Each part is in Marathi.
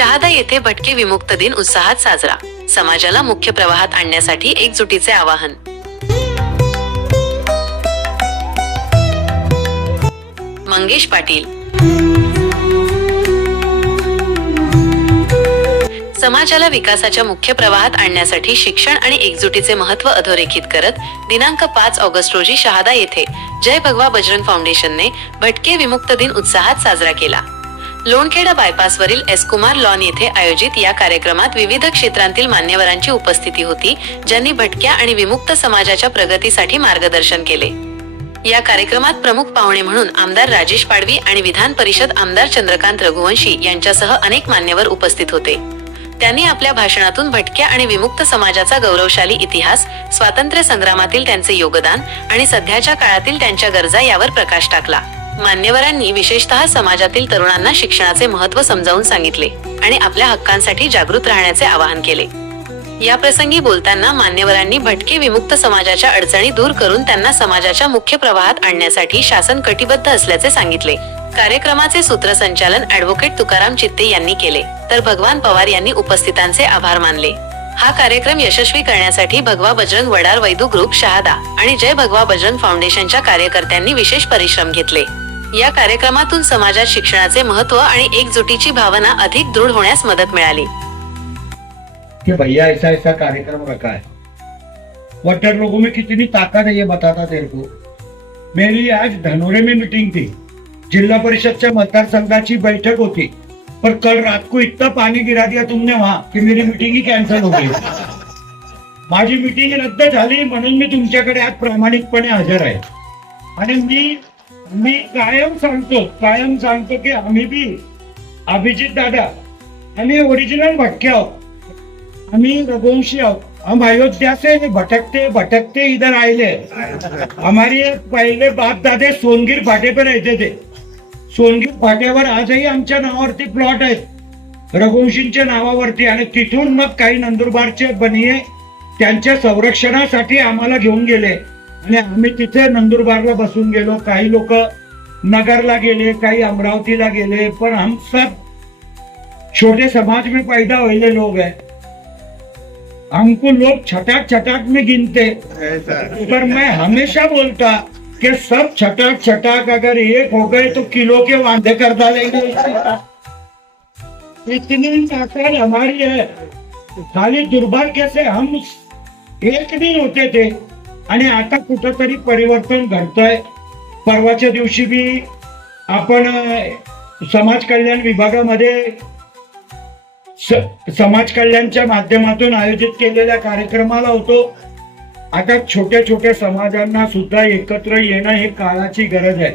शहादा येथे भटके विमुक्त दिन उत्साहात साजरा. समाजाला मुख्य प्रवाहात आणण्यासाठी एकजुटीचे आवाहन. मंगेश पाटील. समाजाला विकासाच्या मुख्य प्रवाहात आणण्यासाठी शिक्षण आणि एकजुटीचे महत्त्व अधोरेखित करत दिनांक पाच ऑगस्ट रोजी शहादा येथे जय भगवा बजरंग फाउंडेशनने भटके विमुक्त दिन उत्साहात साजरा केला. लोणखेडा बायपासवरील एस कुमार लॉन येथे आयोजित या कार्यक्रमात विविध क्षेत्रांतील मान्यवरांची उपस्थिती होती ज्यांनी भटक्या आणि विमुक्त समाजाच्या प्रगतीसाठी मार्गदर्शन केले. या कार्यक्रमात प्रमुख पाहुणे म्हणून आमदार राजेश पाडवी आणि विधान परिषद आमदार चंद्रकांत रघुवंशी यांच्यासह अनेक मान्यवर उपस्थित होते. त्यांनी आपल्या भाषणातून भटक्या आणि विमुक्त समाजाचा गौरवशाली इतिहास स्वातंत्र्य संग्रामातील त्यांचे योगदान आणि सध्याच्या काळातील त्यांच्या गरजा यावर प्रकाश टाकला. मान्यवरांनी विशेषतः समाजातील तरुणांना शिक्षणाचे महत्त्व समजावून सांगितले आणि आपल्या हक्कांसाठी जागृत राहण्याचे आवाहन केले. या प्रसंगी बोलताना मान्यवरांनी भटके विमुक्त समाजाच्या अडचणी दूर करून त्यांना समाजाच्या मुख्य प्रवाहात आणण्यासाठी शासन कटिबद्ध असल्याचे सांगितले. कार्यक्रमाचे सूत्रसंचालन ऍडव्होकेट तुकाराम चित्ते यांनी केले. तर भगवान पवार यांनी उपस्थितांचे आभार मानले. हा कार्यक्रम यशस्वी करण्यासाठी भगवा बजरंग वडार वैदू ग्रुप शहादा आणि जय भगवा बजरंग फाउंडेशनच्या कार्यकर्त्यांनी विशेष परिश्रम घेतले. या कार्यक्रमातून समाजात शिक्षणाचे महत्त्व आणि एकजुटीची भावना अधिक दृढ होण्यास मदत मिळाली. कि भैया ऐसा ऐसा कार्यक्रम रखा है। वटर लोगों में कितनी ताकत है ये बताता तेरे को। मेरी आज धनोरे में मीटिंग थी। जिला परिषद से मतदार संघाची बैठक होती। पर कल रात को इतना पानी गिरा दिया तुमने वहां कि मेरी मीटिंग ही कॅन्सल हो गई। माझी मीटिंग रद्द झाली म्हणून मी तुमच्याकडे आज प्रामाणिकपणे हजर आहे. आणि मी मी कायम सांगतो कायम सांगतो की आम्ही बी अभिजित दादा आम्ही ओरिजिनल भटके आहोत. आम्ही रघुवंशी आहोत. हम अयोध्या से भटकते भटकते इधर आए हमारे पहिले बाप दादे सोनगीर फाटे पे रहते थे सोनगीर फाट्यावर आजही आमच्या नावावरती प्लॉट आहेत. रघुवंशींच्या नावावरती आणि तिथून मग काही नंदुरबारचे बनिये त्यांच्या संरक्षणासाठी आम्हाला घेऊन गेले. आणि आम्ही तिथे नंदुरबारला बसून गेलो. काही लोक नगरला गेले काही अमरावतीला गेले पण हम सब छोटे समाज में पैदा हुए लोग हैं. हमको लोग छटाक छटाक में गिनते पर मैं हमेशा बोलता कि सब छटाक छटाक अगर एक हो गए तो किलो के वांदे कर डालेंगे इतनी ताकत हमारी है। खाली दुर्भाग्य से हम एक दिन होते थे आणि आता कुठंतरी परिवर्तन घडतंय. परवाच्या दिवशी बी आपण समाज कल्याण विभागामध्ये स- समाज कल्याणच्या माध्यमातून आयोजित केलेल्या कार्यक्रमाला होतो. आता छोट्या छोट्या समाजांना सुद्धा एकत्र येणं हे काळाची गरज आहे.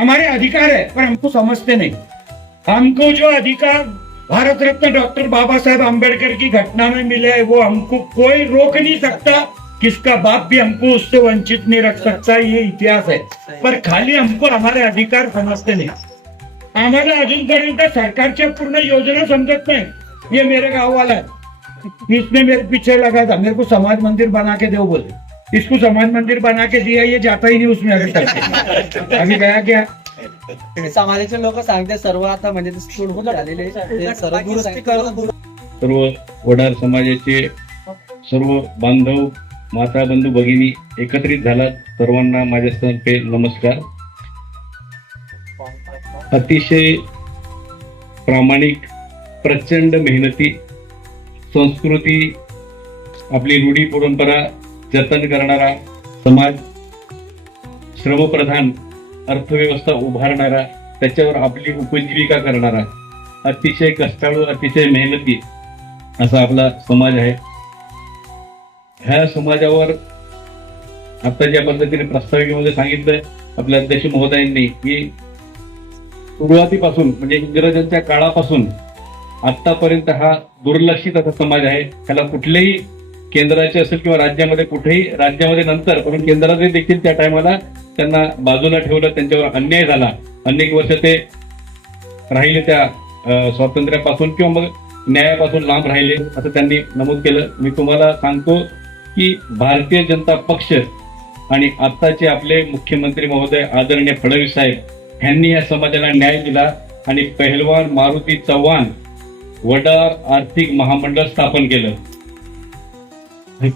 हमारे अधिकार है पर हमको समजते नाही. हमको जो अधिकार भारत रत्न डॉक्टर बाबा साहेब की घटना में मिले वो हमको कोई रोक नहीं सकता. किसका बाप भी हमको उससे वंचित नहीं रख सकता ये इतिहास है। पर खाली हमको हमारे अधिकार समझते नहीं। आम्हाला अजूनपर्यंत सरकारच्या पूर्ण योजना समजत नाही। ये मेरे गांव वाला है। इसने मेरे पीछे लगा था। मेरे को समाज मंदिर बना के दो बोले। इसको समाज मंदिर बना के दिया ये जाता ही नहीं उसमें अगर तक। अभी गया क्या? समाजाचे लोक सांगते सर्व आता म्हणजे झालेले सर्व वडार समाजाचे सर्व बांधव माता बंधू भगिनी एकत्रित झालात सर्वांना माझ्यातर्फे नमस्कार. अतिशय प्रामाणिक प्रचंड मेहनती संस्कृती आपली रूढी परंपरा जतन करणारा समाज श्रमप्रधान अर्थव्यवस्था उभारणारा त्याच्यावर आपली उपजीविका करणारा अतिशय कष्टाळू अतिशय मेहनती असा आपला समाज आहे. ह्या समाजावर आता ज्या पद्धतीने प्रास्ताविकेमध्ये सांगितलंय आपल्या अध्यक्ष महोदयांनी की सुरुवातीपासून म्हणजे इंग्रजांच्या काळापासून आतापर्यंत हा दुर्लक्षित असा समाज आहे. त्याला कुठलेही केंद्राचे असेल किंवा राज्यामध्ये कुठेही राज्यामध्ये नंतर पण केंद्राचे देखील त्या टायमाला त्यांना बाजूला ठेवलं त्यांच्यावर अन्याय झाला. अनेक वर्ष ते राहिले त्या स्वातंत्र्यापासून किंवा मग न्यायापासून लांब राहिले. असं त्यांनी नमूद केलं. मी तुम्हाला सांगतो की भारतीय जनता पक्ष आणि आत्ताचे आपले मुख्यमंत्री महोदय आदरणीय फडणवीस साहेब यांनी या समाजाला न्याय दिला आणि पहलवान मारुती चव्हाण वडार आर्थिक महामंडळ स्थापन केलं.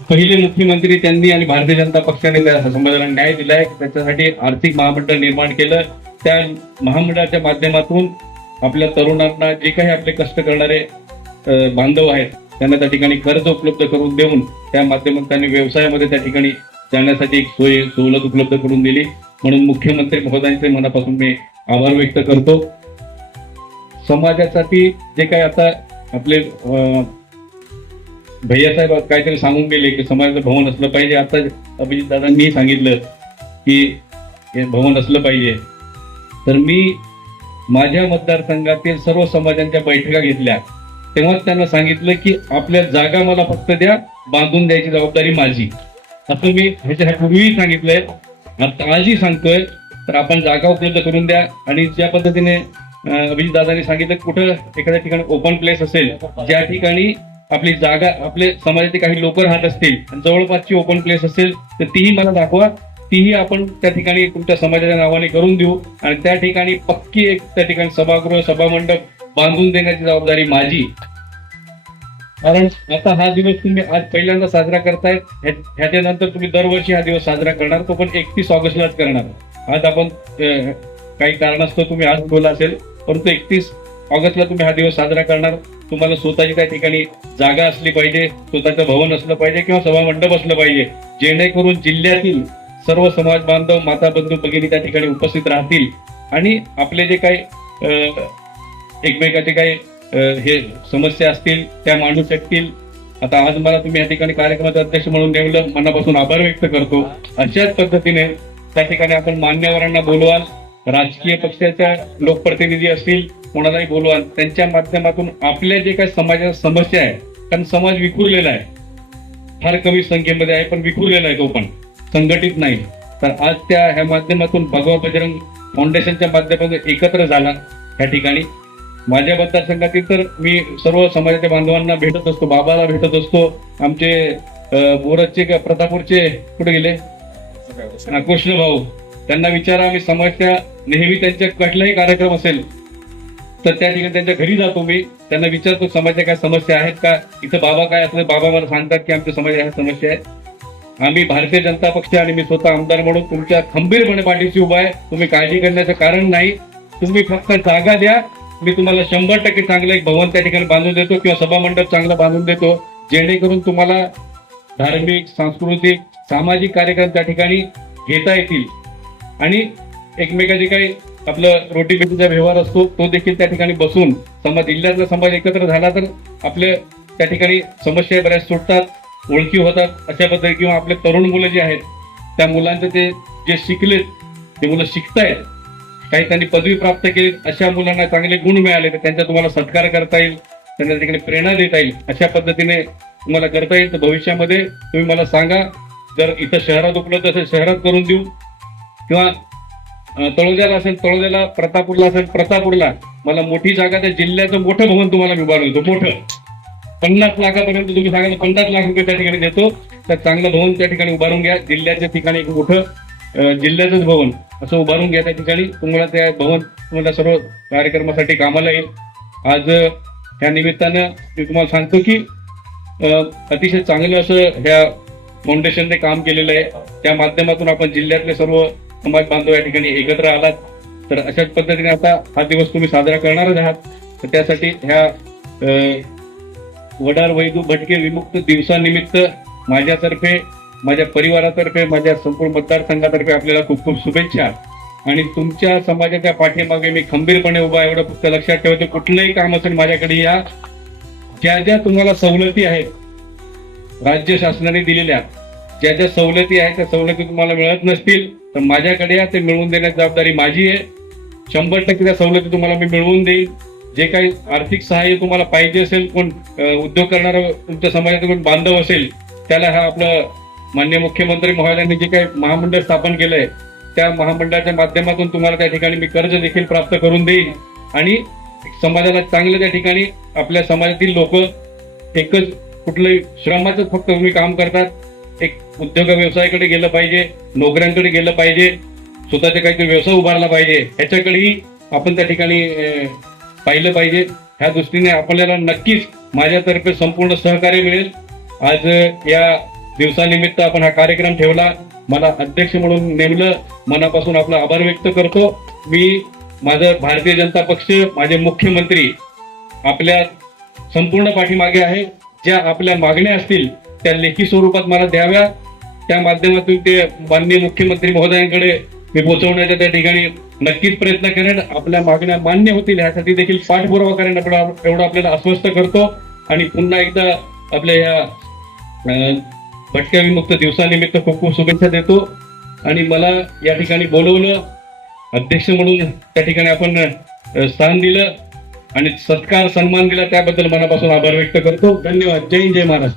पहिले मुख्यमंत्री त्यांनी आणि भारतीय जनता पक्षाने त्या समाजाला न्याय दिलाय. त्याच्यासाठी आर्थिक महामंडळ निर्माण केलं. त्या महामंडळाच्या माध्यमातून आपल्या तरुणांना जे काही आपले कष्ट करणारे बांधव आहेत त्यांना त्या ठिकाणी कर्ज उपलब्ध करून देऊन त्या माध्यमातून त्यांनी व्यवसायामध्ये त्या ठिकाणी जाण्यासाठी एक सोय सवलत उपलब्ध करून दिली. म्हणून मुख्यमंत्री महोदयांचे मनापासून मी आभार व्यक्त करतो. समाजासाठी जे काही आता आपले भैयासाहेब काहीतरी सांगून गेले की समाजाचं भवन असलं पाहिजे. आता अभिजितदादांनी सांगितलं की हे भवन असलं पाहिजे. तर मी माझ्या मतदारसंघातील सर्व समाजांच्या बैठका घेतल्या. तेव्हाच त्यांना सांगितलं की आपल्या जागा मला फक्त द्या बांधून द्यायची जबाबदारी माझी. असं मी ह्याच्या पूर्वीही सांगितलंय. आता आजही सांगतोय तर आपण जागा उपलब्ध करून द्या. आणि ज्या पद्धतीने अभिजित सांगितलं कुठं एखाद्या ठिकाणी ओपन प्लेस असेल ज्या ठिकाणी आपली जागा आपले समाजाचे काही लोक राहत असतील जवळपासची ओपन प्लेस असेल तर तीही मला दाखवा. तीही आपण त्या ठिकाणी तुमच्या समाजाच्या नावाने करून देऊ. आणि त्या ठिकाणी पक्की एक त्या ठिकाणी सभागृह सभामंडप बांधून देण्याची जबाबदारी माझी. कारण आता हा दिवस तुम्ही आज पहिल्यांदा साजरा करताय. ह्याच्या ह्याच्यानंतर तुम्ही दरवर्षी हा दिवस साजरा करणार. तो पण एकतीस ऑगस्टलाच करणार. आज आपण काही कारणास्तव तुम्ही आज बोला असेल परंतु एकतीस ऑगस्टला तुम्ही हा दिवस साजरा करणार. तुम्हाला स्वतःची त्या ठिकाणी जागा असली पाहिजे स्वतःचं भवन असलं पाहिजे किंवा सभामंडप असलं पाहिजे. जेणेकरून जिल्ह्यातील सर्व समाज बांधव माता बंधू भगिनी त्या ठिकाणी उपस्थित राहतील. आणि आपले जे काही अं, एकमेकाचे काही हे समस्या असतील त्या मांडू शकतील. आता आज मला तुम्ही या ठिकाणी कार्यक्रमाचे अध्यक्ष म्हणून नेमलं मनापासून आभार व्यक्त करतो. अशाच पद्धतीने त्या ठिकाणी आपण मान्यवरांना बोलवाल. राजकीय पक्षाच्या लोकप्रतिनिधी असतील कोणालाही बोलवाल. त्यांच्या माध्यमातून आपल्या जे काही समाजाच्या समस्या आहे कारण समाज विखुरलेला आहे. फार कमी संख्येमध्ये आहे पण विखुरलेला आहे तो पण. संघटित नाही. तर आज त्या ह्या माध्यमातून भगवा बजरंग फाउंडेशनच्या माध्यमातून एकत्र झाला. ह्या ठिकाणी माझ्या मतदारसंघातील तर मी सर्व समाजाच्या बांधवांना भेटत असतो बाबाला भेटत असतो. आमचे अं, बोरजचे प्रतापूरचे कुठे गेले? कृष्ण भाऊ. त्यांना विचारा आम्ही समस्या नेहमी त्यांच्या कुठलाही कार्यक्रम असेल तर त्या ठिकाणी त्यांच्या घरी जातो मी. त्यांना विचारतो समाजाच्या काय समस्या आहेत का? इथं बाबा काय असलं बाबा मला सांगतात की आमच्या समाजात ह्या समस्या आहेत. आम्ही भारतीय जनता पक्ष आणि मी स्वतः आमदार म्हणून तुमच्या खंबीरपणे पाठीशी उभा आहे. तुम्ही काळजी करण्याचं कारण नाही. तुम्ही फक्त जागा द्या. मी तुम्हाला शंभर टक्के चांगलं एक भवन त्या ठिकाणी बांधून देतो किंवा सभामंडप चांगलं बांधून देतो. जेणेकरून तुम्हाला धार्मिक सांस्कृतिक सामाजिक कार्यक्रम त्या ठिकाणी घेता येतील. आणि एकमेकाचे काही आपलं रोटी बेटीचा व्यवहार असतो तो देखील त्या ठिकाणी बसून समाज जिल्ह्यातला समाज एकत्र झाला तर आपले त्या ठिकाणी समस्या बऱ्याच सुटतात ओळखी होतात अशा पद्धती किंवा आपले तरुण मुलं जे आहेत त्या मुलांचं ते जे शिकलेत ते मुलं शिकतायत काही त्यांनी पदवी प्राप्त केली अशा मुलांना चांगले गुण मिळाले तर त्यांचा तुम्हाला सत्कार करता येईल त्यांना ठिकाणी प्रेरणा देता येईल अशा पद्धतीने तुम्हाला करता येईल. तर भविष्यामध्ये तुम्ही मला सांगा जर इथं शहरात उपलब्ध असेल शहरात करून देऊ. किंवा तळोद्याला असेल तळोद्याला प्रतापूरला असेल प्रतापूरला मला मोठी जागा त्या जिल्ह्याचं मोठं भवन तुम्हाला मी उभारून देतो मोठं. पन्नास लाखापर्यंत तुम्ही सांगा पन्नास लाख रुपये त्या ठिकाणी देतो. तर चांगलं भवन त्या ठिकाणी उभारून घ्या जिल्ह्याच्या ठिकाणी एक मोठं जिल्ह्याचंच भवन असं उभारून घ्या त्या ठिकाणी. तुम्हाला त्या भवन तुम्हाला सर्व कार्यक्रमासाठी कामाला येईल. आज अं, या निमित्तानं मी तुम्हाला सांगतो की अतिशय चांगलं असं ह्या फाउंडेशनने काम केलेलं आहे. त्या माध्यमातून आपण जिल्ह्यातले सर्व समाज बांधव या ठिकाणी एकत्र आलात. तर अशाच पद्धतीने आता हा दिवस तुम्ही साजरा करणारच आहात. तर त्यासाठी ह्या वडार वैदू भटके विमुक्त दिवसानिमित्त माझ्यातर्फे माझ्या परिवारातर्फे माझ्या संपूर्ण मतदारसंघातर्फे आपल्याला खूप खूप शुभेच्छा. आणि तुमच्या समाजाच्या पाठीमागे मी खंबीरपणे उभा एवढं फक्त लक्षात ठेवतो कुठलंही काम असेल माझ्याकडे या. ज्या ज्या तुम्हाला सवलती आहेत राज्य शासनाने दिलेल्या ज्या ज्या सवलती आहेत त्या सवलती तुम्हाला मिळत नसतील तर माझ्याकडे या ते मिळवून देण्याची जबाबदारी माझी आहे. शंभर टक्के त्या सवलती तुम्हाला मी मिळवून देईल जे काही आर्थिक सहाय्य तुम्हाला पाहिजे असेल कोण उद्योग करणारा तुमच्या समाजात कोण बांधव असेल त्याला हा आपलं मान्य मुख्यमंत्री महोदयांनी जे काही महामंडळ स्थापन केलंय त्या महामंडळाच्या माध्यमातून तुम्हाला त्या ठिकाणी मी कर्ज देखील प्राप्त करून देईन. आणि समाजाला चांगलं त्या ठिकाणी आपल्या समाजातील लोक एकच कुठलंही श्रमाचं फक्त तुम्ही काम करतात. एक उद्योग व्यवसायाकडे गेलं पाहिजे नोकऱ्यांकडे गेलं पाहिजे स्वतःचा काहीतरी व्यवसाय उभारला पाहिजे ह्याच्याकडेही आपण त्या ठिकाणी पाहिलं पाहिजे. ह्या दृष्टीने आपल्याला नक्कीच माझ्यातर्फे संपूर्ण सहकार्य मिळेल. आज या दिवसानिमित्त आपण हा कार्यक्रम ठेवला. मला अध्यक्ष म्हणून नेमलं. मनापासून आपला आभार व्यक्त करतो. मी माझं भारतीय जनता पक्ष माझे मुख्यमंत्री आपल्या संपूर्ण पाठीमागे आहे. ज्या आपल्या मागण्या असतील त्या लेखी स्वरूपात मला द्याव्या. त्या माध्यमातून ते माननीय मुख्यमंत्री महोदयांकडे मी पोहोचवण्याचा त्या ठिकाणी नक्कीच प्रयत्न करेन. आपल्या मागण्या मान्य होतील ह्यासाठी देखील पाठपुरावा करेन आपण एवढं आपल्याला आश्वस्त करतो. आणि पुन्हा एकदा आपल्या या भटक्या विमुक्त दिवसानिमित्त खूप खूप शुभेच्छा देतो. आणि मला या ठिकाणी बोलवलं अध्यक्ष म्हणून त्या ठिकाणी आपण स्थान दिलं आणि सत्कार सन्मान दिला त्याबद्दल मनापासून आभार व्यक्त करतो. धन्यवाद. जय जय महाराज